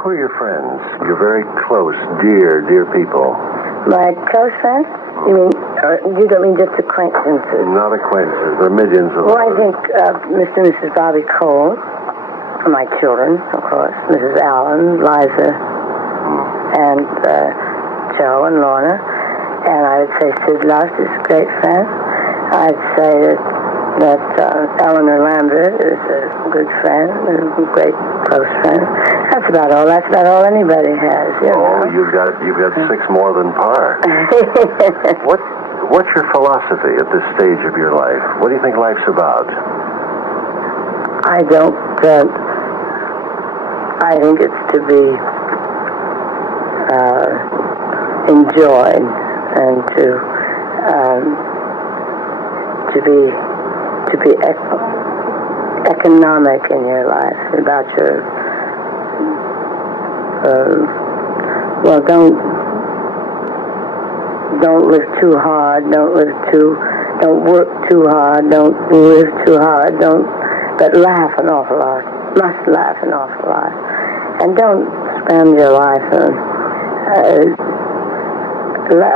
Who are your friends? You're very close, dear people. My close friends? You mean, you don't mean just acquaintances? Not acquaintances. There are millions of them. Well, I think Mr. and Mrs. Bobby Cole, my children, of course, Mrs. Allen, Liza, and Joe and Lorna. And I would say Sid Lusk is a great friend. I'd say that Eleanor Lambert is a good friend, a great close friend. That's about all anybody has. You know? You've got 6 more than par. What's your philosophy at this stage of your life? What do you think life's about? I don't. I think it's to be enjoyed and to be economic in your life, about your don't live too hard, don't work too hard, don't live too hard, but laugh an awful lot, must laugh an awful lot, and don't spend your life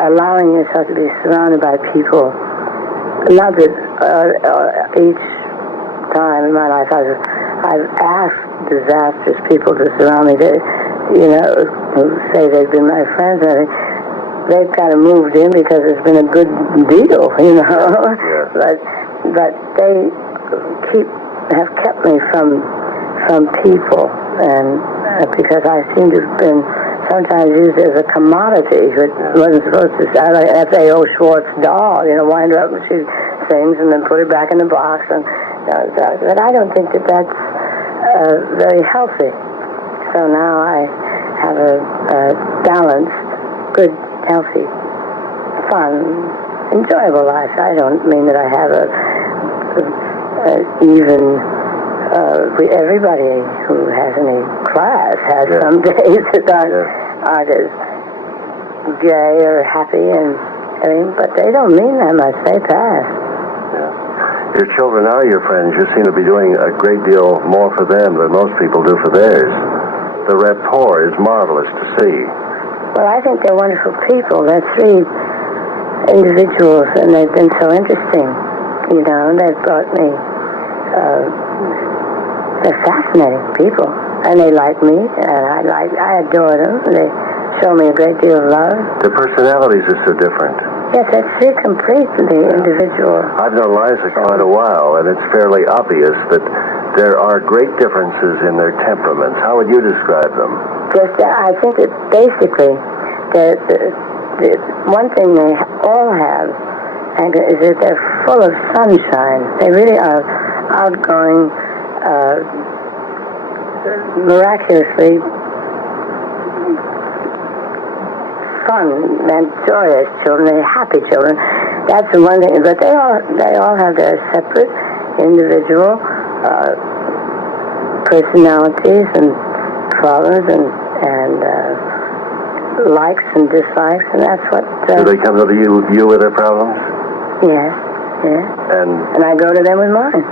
allowing yourself to be surrounded by people. Not that each time in my life I've asked disastrous people to surround me, who say they've been my friends, and they've kind of moved in because it's been a good deal, Yes. But they have kept me from people, and because I seem to have been sometimes used as a commodity, which wasn't supposed to sound like F.A.O. Schwartz doll, wind her up and she sings and then put her back in the box. But I don't think that that's very healthy. So now I have a balanced, good, healthy, fun, enjoyable life. I don't mean that I have everybody who has any class has some days that aren't as gay or happy and everything, but they don't mean that much. They pass. Yeah. Your children are your friends. You seem to be doing a great deal more for them than most people do for theirs. The rapport is marvelous to see. Well, I think they're wonderful people. They're 3 individuals, and they've been so interesting. They've brought me... they're fascinating people, and they like me, and I adore them. They show me a great deal of love. The personalities are so different. Yes, they're 3 completely individual. I've known Liza quite a while, and it's fairly obvious that there are great differences in their temperaments. How would you describe them? I think that basically, the one thing they all have is that they're full of sunshine. They really are outgoing, miraculously fun and joyous children. They're happy children. That's the one thing. But they all have their separate, individual personalities and problems and likes and dislikes, and that's what... Do they come to you with their problems? Yes. And I go to them with mine.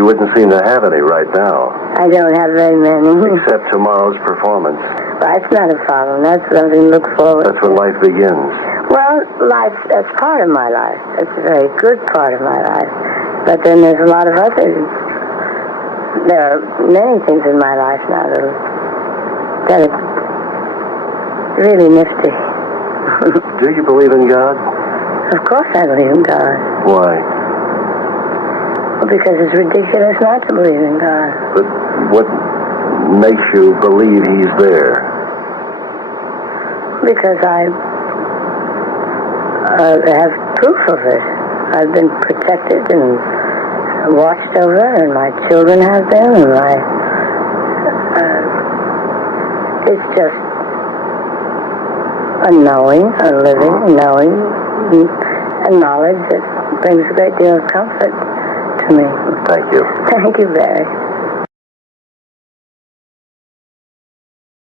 You wouldn't seem to have any right now. I don't have very many. Except tomorrow's performance. Well, it's not a problem. That's something to look forward to. That's when life begins. Well, that's part of my life. It's a very good part of my life. But then there's a lot of others. There are many things in my life now that are really nifty. Do you believe in God? Of course I believe in God. Why? Well, because it's ridiculous not to believe in God. But what makes you believe He's there? Because I have proof of it. I've been protected and watched over, and my children have been, and it's just a knowing, a living, knowing, a knowledge that brings a great deal of comfort to me. Thank you. Thank you, Barry.